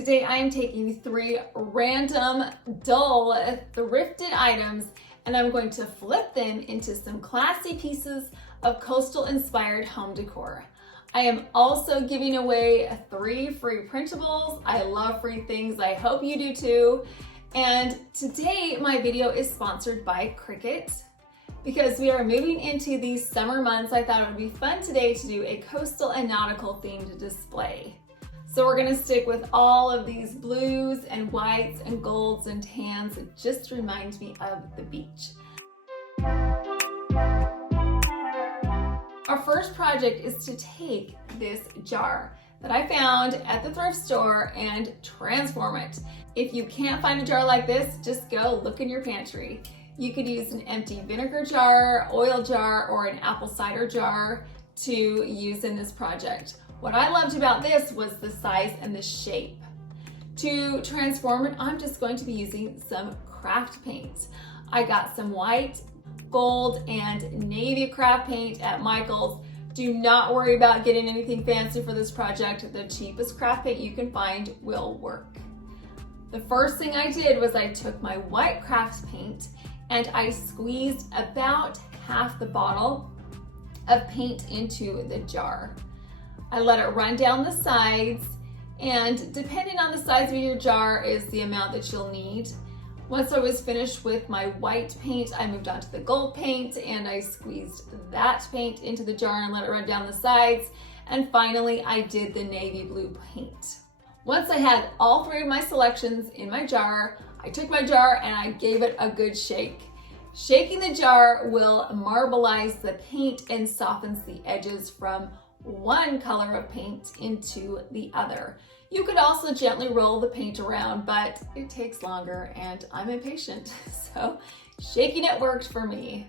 Today I am taking 3 random, dull, thrifted items and I'm going to flip them into some classy pieces of coastal-inspired home decor. I am also giving away 3 free printables. I love free things. I hope you do too. And today my video is sponsored by Cricut. Because we are moving into these summer months, I thought it would be fun today to do a coastal and nautical themed display. So we're gonna stick with all of these blues and whites and golds and tans. It just reminds me of the beach. Our first project is to take this jar that I found at the thrift store and transform it. If you can't find a jar like this, just go look in your pantry. You could use an empty vinegar jar, oil jar, or an apple cider jar to use in this project. What I loved about this was the size and the shape. To transform it, I'm just going to be using some craft paint. I got some white, gold, and navy craft paint at Michael's. Do not worry about getting anything fancy for this project. The cheapest craft paint you can find will work. The first thing I did was I took my white craft paint and I squeezed about half the bottle of paint into the jar. I let it run down the sides, and depending on the size of your jar is the amount that you'll need. Once I was finished with my white paint, I moved on to the gold paint and I squeezed that paint into the jar and let it run down the sides. And finally, I did the navy blue paint. Once I had all 3 of my selections in my jar, I took my jar and I gave it a good shake. Shaking the jar will marbleize the paint and softens the edges from one color of paint into the other. You could also gently roll the paint around, but it takes longer and I'm impatient, so shaking it worked for me.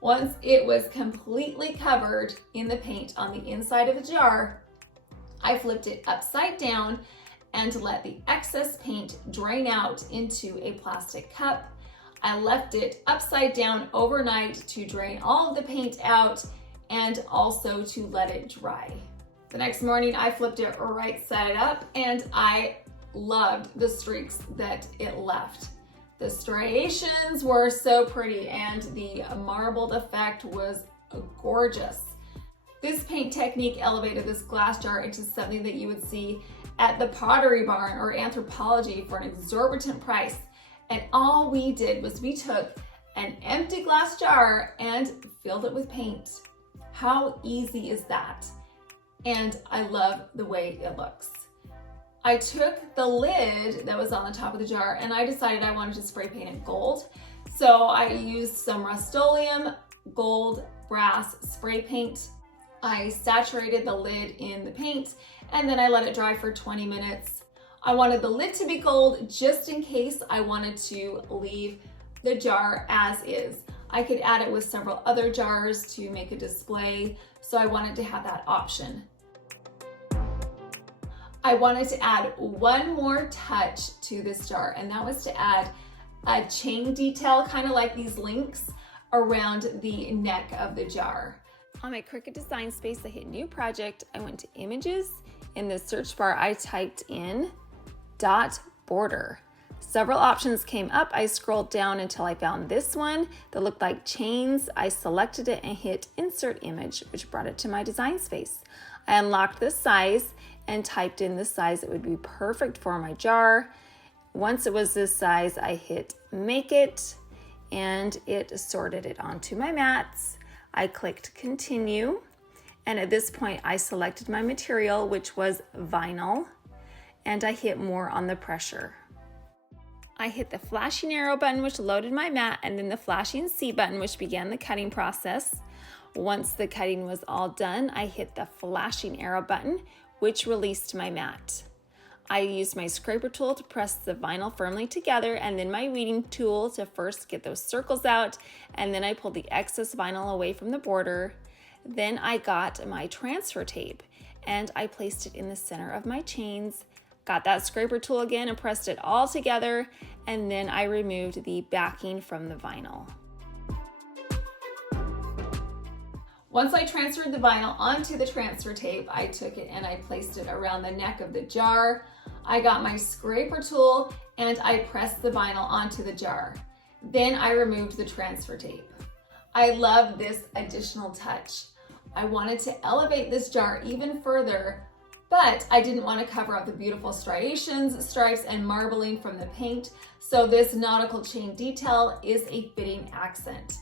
Once it was completely covered in the paint on the inside of the jar, I flipped it upside down and let the excess paint drain out into a plastic cup. I left it upside down overnight to drain all of the paint out and also to let it dry. The next morning I flipped it right side up and I loved the streaks that it left. The striations were so pretty and the marbled effect was gorgeous. This paint technique elevated this glass jar into something that you would see at the Pottery Barn or Anthropology for an exorbitant price. And all we did was we took an empty glass jar and filled it with paint. How easy is that? And I love the way it looks. I took the lid that was on the top of the jar and I decided I wanted to spray paint it gold. So I used some Rustoleum gold brass spray paint. I saturated the lid in the paint and then I let it dry for 20 minutes. I wanted the lid to be gold just in case I wanted to leave the jar as is. I could add it with several other jars to make a display, so I wanted to have that option. I wanted to add one more touch to this jar, and that was to add a chain detail, kind of like these links around the neck of the jar. On my Cricut design space, I hit new project. I went to images. In the search bar, I typed in dot border. Several options came up. I scrolled down until I found this one that looked like chains. I selected it and hit insert image, which brought it to my design space. I unlocked this size and typed in the size that would be perfect for my jar. Once it was this size, I hit make it and it sorted it onto my mats. I clicked continue. And at this point, I selected my material, which was vinyl, and I hit more on the pressure. I hit the flashing arrow button, which loaded my mat, and then the flashing C button, which began the cutting process. Once the cutting was all done, I hit the flashing arrow button, which released my mat. I used my scraper tool to press the vinyl firmly together, and then my weeding tool to first get those circles out, and then I pulled the excess vinyl away from the border. Then I got my transfer tape, and I placed it in the center of my chains. Got that scraper tool again and pressed it all together, and then I removed the backing from the vinyl. Once I transferred the vinyl onto the transfer tape, I took it and I placed it around the neck of the jar. I got my scraper tool and I pressed the vinyl onto the jar. Then I removed the transfer tape. I love this additional touch. I wanted to elevate this jar even further, but I didn't want to cover up the beautiful striations, stripes, and marbling from the paint, so this nautical chain detail is a fitting accent.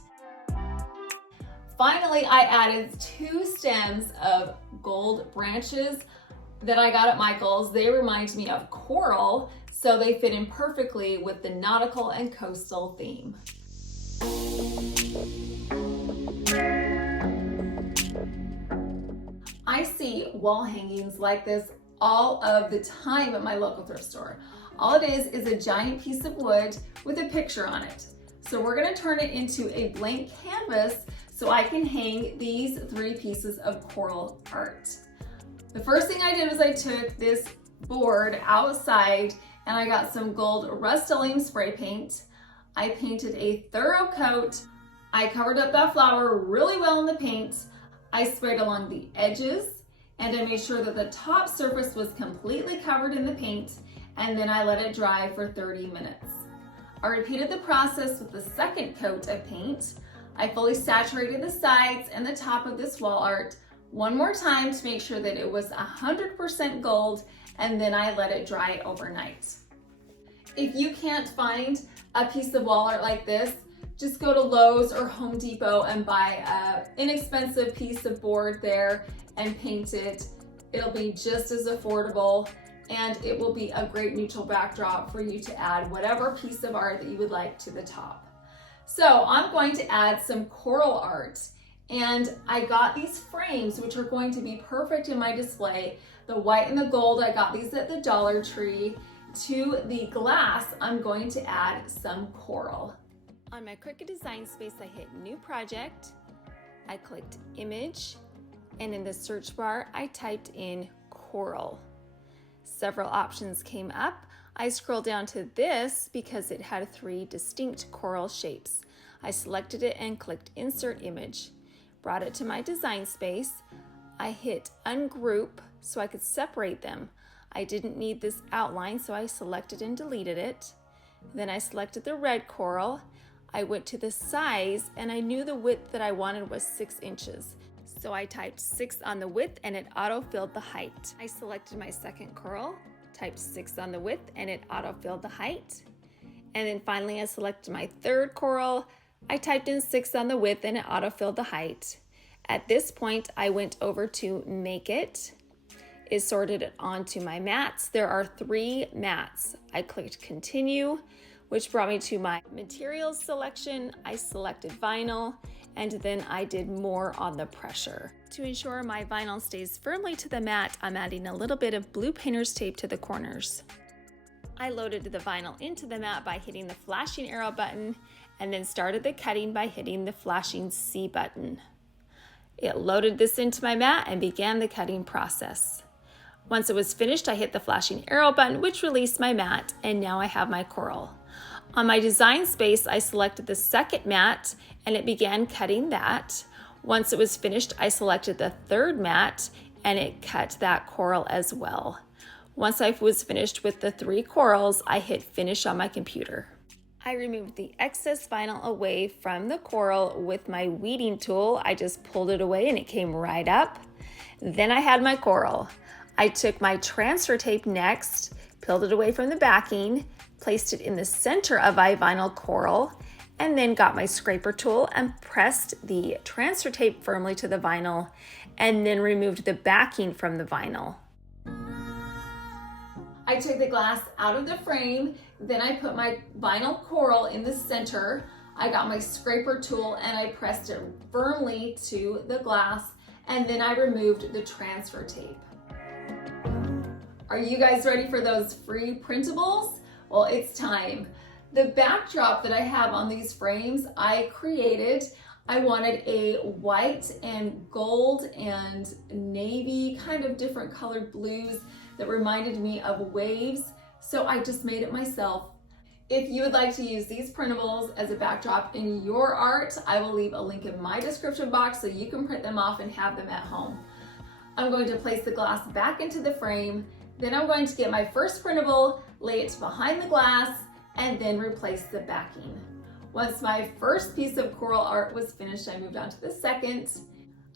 Finally, I added 2 stems of gold branches that I got at Michael's. They remind me of coral, so they fit in perfectly with the nautical and coastal theme. I see wall hangings like this all of the time at my local thrift store. All it is a giant piece of wood with a picture on it. So we're gonna turn it into a blank canvas so I can hang these 3 pieces of coral art. The first thing I did was I took this board outside and I got some gold Rustoleum spray paint. I painted a thorough coat. I covered up that flower really well in the paint. I sprayed along the edges and I made sure that the top surface was completely covered in the paint, and then I let it dry for 30 minutes. I repeated the process with the second coat of paint. I fully saturated the sides and the top of this wall art one more time to make sure that it was 100% gold, and then I let it dry overnight. If you can't find a piece of wall art like this, just go to Lowe's or Home Depot and buy an inexpensive piece of board there and paint it. It'll be just as affordable, and it will be a great neutral backdrop for you to add whatever piece of art that you would like to the top. So I'm going to add some coral art, and I got these frames which are going to be perfect in my display. The white and the gold, I got these at the Dollar Tree. To the glass, I'm going to add some coral. On my Cricut design space, I hit New Project, I clicked Image, and in the search bar, I typed in coral. Several options came up. I scrolled down to this because it had 3 distinct coral shapes. I selected it and clicked Insert Image. Brought it to my design space. I hit Ungroup so I could separate them. I didn't need this outline, so I selected and deleted it. Then I selected the red coral. I went to the size, and I knew the width that I wanted was 6 inches. So I typed 6 on the width and it auto-filled the height. I selected my second coral, typed 6 on the width and it auto-filled the height. And then finally I selected my third coral. I typed in 6 on the width and it auto-filled the height. At this point, I went over to Make It. It sorted it onto my mats. There are 3 mats. I clicked Continue, which brought me to my materials selection. I selected vinyl, and then I did more on the pressure. To ensure my vinyl stays firmly to the mat, I'm adding a little bit of blue painter's tape to the corners. I loaded the vinyl into the mat by hitting the flashing arrow button, and then started the cutting by hitting the flashing C button. It loaded this into my mat and began the cutting process. Once it was finished, I hit the flashing arrow button, which released my mat, and now I have my coral. On my design space, I selected the second mat and it began cutting that. Once it was finished, I selected the third mat and it cut that coral as well. Once I was finished with the 3 corals, I hit finish on my computer. I removed the excess vinyl away from the coral with my weeding tool. I just pulled it away and it came right up. Then I had my coral. I took my transfer tape next, peeled it away from the backing, placed it in the center of my vinyl coral, and then got my scraper tool and pressed the transfer tape firmly to the vinyl, and then removed the backing from the vinyl. I took the glass out of the frame, then I put my vinyl coral in the center. I got my scraper tool and I pressed it firmly to the glass, and then I removed the transfer tape. Are you guys ready for those free printables? Well, it's time. The backdrop that I have on these frames, I created. I wanted a white and gold and navy, kind of different colored blues that reminded me of waves, so I just made it myself. If you would like to use these printables as a backdrop in your art, I will leave a link in my description box so you can print them off and have them at home. I'm going to place the glass back into the frame, Then I'm going to get my first printable, lay it behind the glass, and then replace the backing. Once my first piece of coral art was finished, I moved on to the second.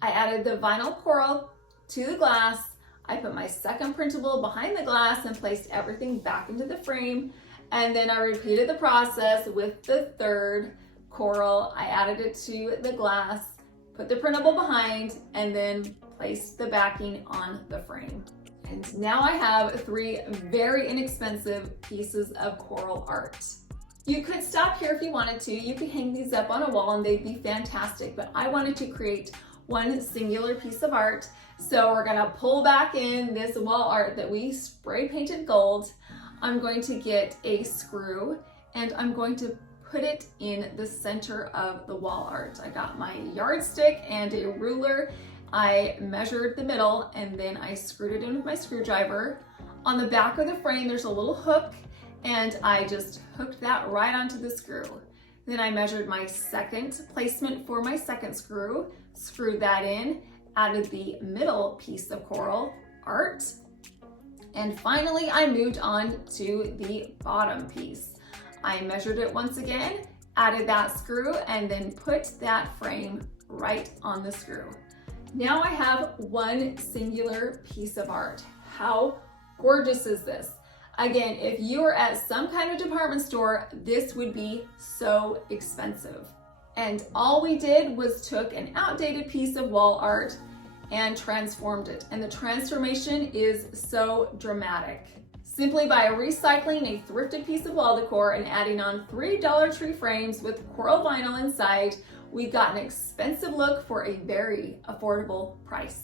I added the vinyl coral to the glass. I put my second printable behind the glass and placed everything back into the frame. And then I repeated the process with the third coral. I added it to the glass, put the printable behind, and then placed the backing on the frame. And now I have 3 very inexpensive pieces of coral art. You could stop here if you wanted to. You could hang these up on a wall and they'd be fantastic, but I wanted to create one singular piece of art. So we're gonna pull back in this wall art that we spray painted gold. I'm going to get a screw and I'm going to put it in the center of the wall art. I got my yardstick and a ruler. I measured the middle and then I screwed it in with my screwdriver. On the back of the frame, there's a little hook and I just hooked that right onto the screw. Then I measured my second placement for my second screw, screwed that in, added the middle piece of coral art, and finally I moved on to the bottom piece. I measured it once again, added that screw, and then put that frame right on the screw. Now I have one singular piece of art. How gorgeous is this? Again, if you are at some kind of department store, this would be so expensive. And all we did was took an outdated piece of wall art and transformed it. And the transformation is so dramatic. Simply by recycling a thrifted piece of wall decor and adding on 3 Dollar Tree frames with coral vinyl inside, we got an expensive look for a very affordable price.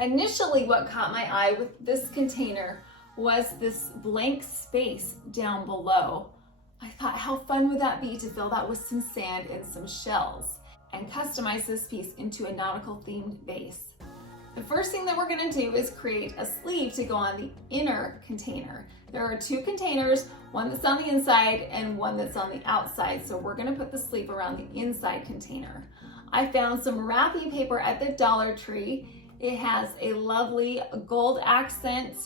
Initially, what caught my eye with this container was this blank space down below. I thought, how fun would that be to fill that with some sand and some shells and customize this piece into a nautical themed vase. The first thing that we're gonna do is create a sleeve to go on the inner container. There are 2 containers, one that's on the inside and one that's on the outside. So we're gonna put the sleeve around the inside container. I found some wrapping paper at the Dollar Tree. It has a lovely gold accent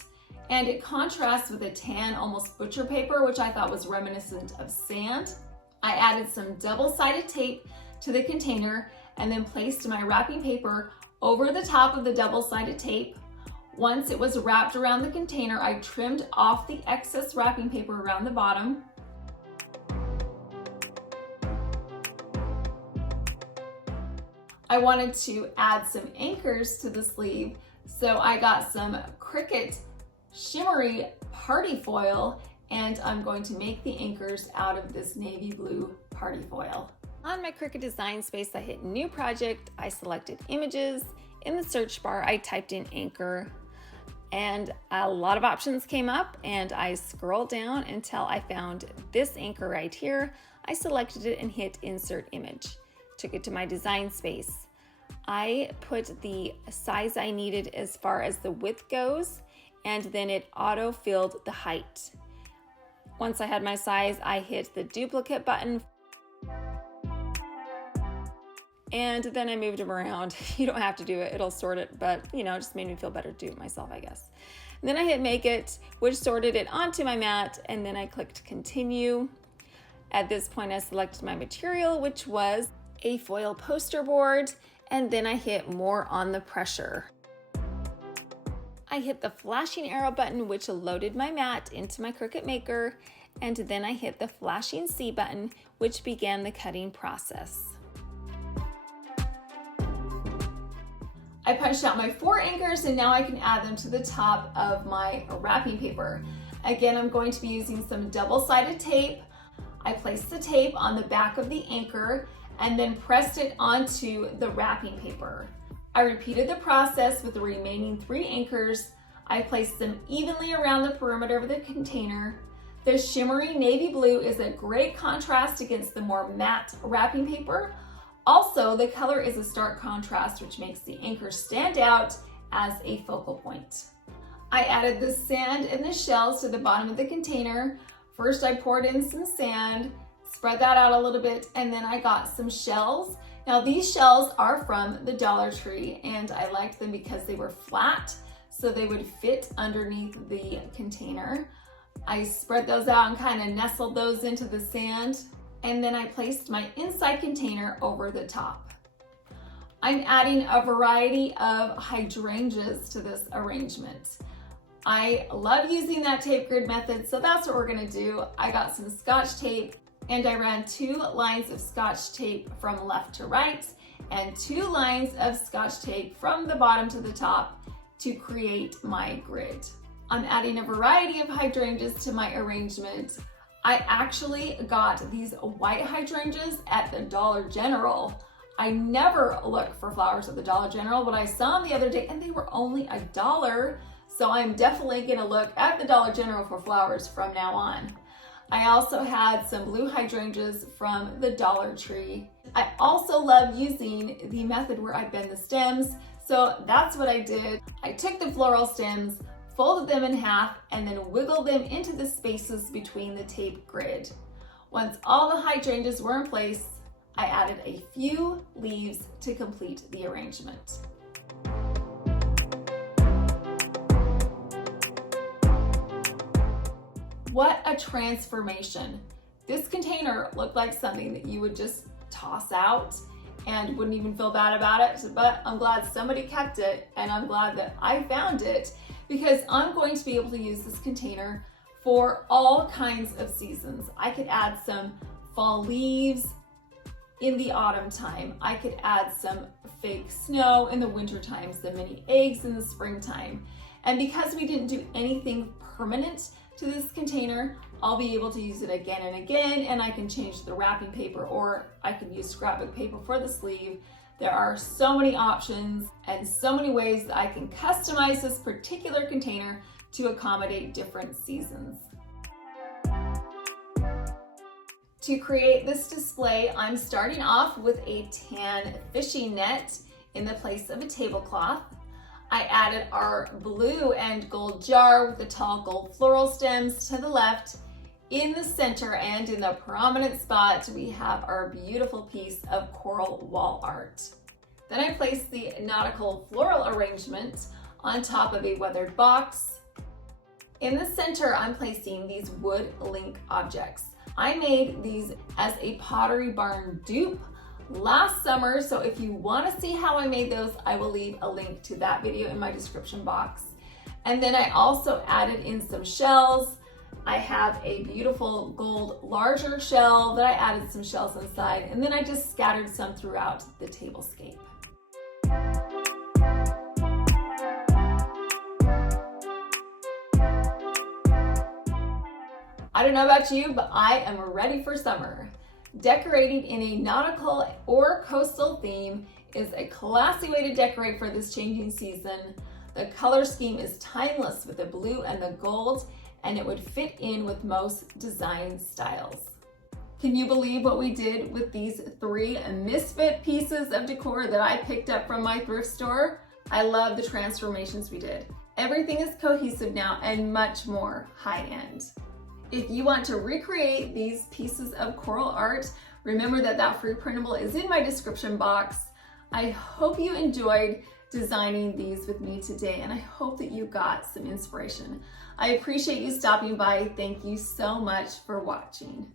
and it contrasts with a tan, almost butcher paper, which I thought was reminiscent of sand. I added some double-sided tape to the container and then placed my wrapping paper over the top of the double-sided tape. Once it was wrapped around the container, I trimmed off the excess wrapping paper around the bottom. I wanted to add some anchors to the sleeve, so I got some Cricut shimmery party foil and I'm going to make the anchors out of this navy blue party foil. On my Cricut design space, I hit new project, I selected images. In the search bar, I typed in anchor and a lot of options came up and I scrolled down until I found this anchor right here. I selected it and hit insert image. Took it to my design space. I put the size I needed as far as the width goes and then it auto-filled the height. Once I had my size, I hit the duplicate button and then I moved them around. You don't have to do it, it'll sort it, but you know, it just made me feel better to do it myself, I guess. And then I hit make it, which sorted it onto my mat, and then I clicked continue. At this point, I selected my material, which was a foil poster board, and then I hit more on the pressure. I hit the flashing arrow button, which loaded my mat into my Cricut Maker, and then I hit the flashing C button, which began the cutting process. I punched out my 4 anchors and now I can add them to the top of my wrapping paper. Again, I'm going to be using some double-sided tape. I placed the tape on the back of the anchor and then pressed it onto the wrapping paper. I repeated the process with the remaining 3 anchors. I placed them evenly around the perimeter of the container. The shimmery navy blue is a great contrast against the more matte wrapping paper. Also, the color is a stark contrast, which makes the anchor stand out as a focal point. I added the sand and the shells to the bottom of the container. First, I poured in some sand, spread that out a little bit, and then I got some shells. Now these shells are from the Dollar Tree, and I liked them because they were flat, so they would fit underneath the container. I spread those out and kind of nestled those into the sand, and then I placed my inside container over the top. I'm adding a variety of hydrangeas to this arrangement. I love using that tape grid method, so that's what we're gonna do. I got some Scotch tape, and I ran 2 lines of Scotch tape from left to right and 2 lines of Scotch tape from the bottom to the top to create my grid. I'm adding a variety of hydrangeas to my arrangement. I actually got these white hydrangeas at the Dollar General. I never look for flowers at the Dollar General, but I saw them the other day and they were only $1. So I'm definitely gonna look at the Dollar General for flowers from now on. I also had some blue hydrangeas from the Dollar Tree. I also love using the method where I bend the stems. So that's what I did. I took the floral stems, folded them in half, and then wiggled them into the spaces between the tape grid. Once all the hydrangeas were in place, I added a few leaves to complete the arrangement. What a transformation. This container looked like something that you would just toss out and wouldn't even feel bad about it, but I'm glad somebody kept it, and I'm glad that I found it, because I'm going to be able to use this container for all kinds of seasons. I could add some fall leaves in the autumn time. I could add some fake snow in the winter time, some mini eggs in the springtime. And because we didn't do anything permanent to this container, I'll be able to use it again and again, and I can change the wrapping paper, or I can use scrapbook paper for the sleeve. There are so many options and so many ways that I can customize this particular container to accommodate different seasons. To create this display, I'm starting off with a tan fishing net in the place of a tablecloth. I added our blue and gold jar with the tall gold floral stems to the left. In the center and in the prominent spot, we have our beautiful piece of coral wall art. Then I placed the Nautical floral arrangement on top of a weathered box. In the center, I'm placing these wood link objects. I made these as a Pottery Barn dupe last summer, so if you want to see how I made those, I will leave a link to that video in my description box. And then I also added in some shells. I have a beautiful gold larger shell that I added some shells inside, and then I just scattered some throughout the tablescape. I don't know about you, but I am ready for summer. Decorating in a nautical or coastal theme is a classy way to decorate for this changing season. The color scheme is timeless with the blue and the gold, and it would fit in with most design styles. Can you believe what we did with these 3 misfit pieces of decor that I picked up from my thrift store? I love the transformations we did. Everything is cohesive now and much more high-end. If you want to recreate these pieces of coral art, remember that that free printable is in my description box. I hope you enjoyed designing these with me today, and I hope that you got some inspiration. I appreciate you stopping by. Thank you so much for watching.